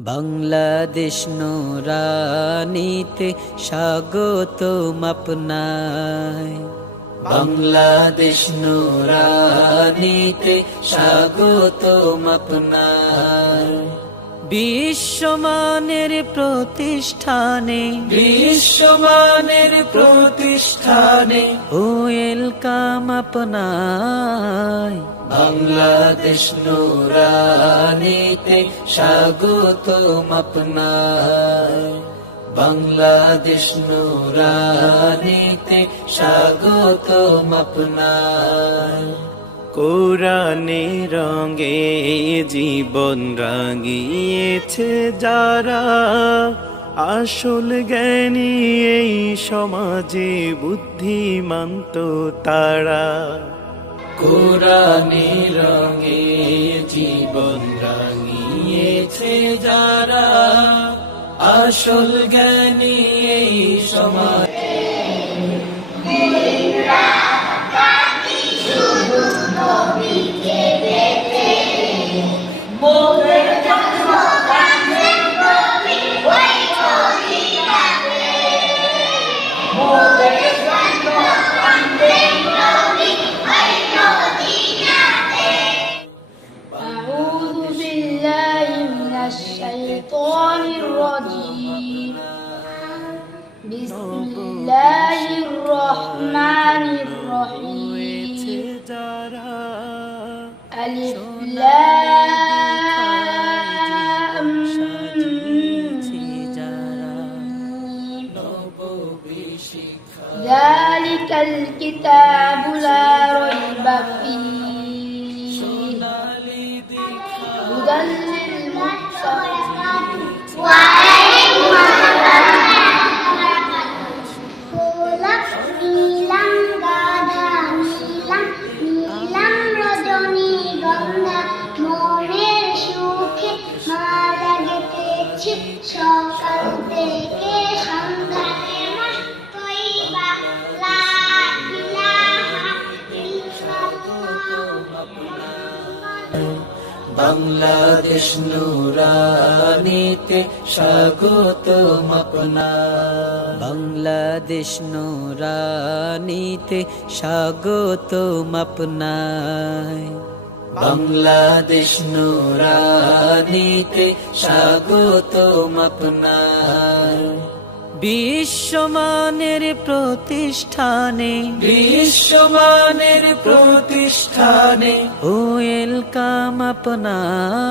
বাংলাদেশ নুরানিতে স্বাগতম আপনায়। বাংলাদেশ নুরানিতে স্বাগতম আপনায়। বিশ্বমানের প্রতিষ্ঠানে, বিশ্বমানের প্রতিষ্ঠানে ওয়েলকাম আপনায়। বাংলাদেশ নুরানিতে স্বাগতম আপনায়। বাংলাদেশ নুরানিতে স্বাগতম আপনায়। কোরআনের রঙে জীবন রাঙিয়েছে যারা, আসল জ্ঞানী এই সমাজে বুদ্ধিমান্ত তারা। কোরআনের রঙে জীবন রাঙিয়েছে যারা, আসল জ্ঞানী এই সমাজ। أعوذ بالله من الشيطان الرجيم. بسم الله الرحمن الرحيم. ألف لام ذلك الكتاب لا ريب فيه هدى للمتقين সকাল থেকে সন্ধ্যা তৈবা লা ইলাহা ইল্লাল্লাহ। বাংলাদেশ নুরানিতে স্বাগতম আপনায়। বাংলাদেশ নুরানিতে স্বাগতম আপনায়। বাংলাদেশ নুরানিতে স্বাগতম আপনায়। বিশ্বমানের প্রতিষ্ঠানে, বিশ্বমানের প্রতিষ্ঠানে ওয়েলকাম আপনায়।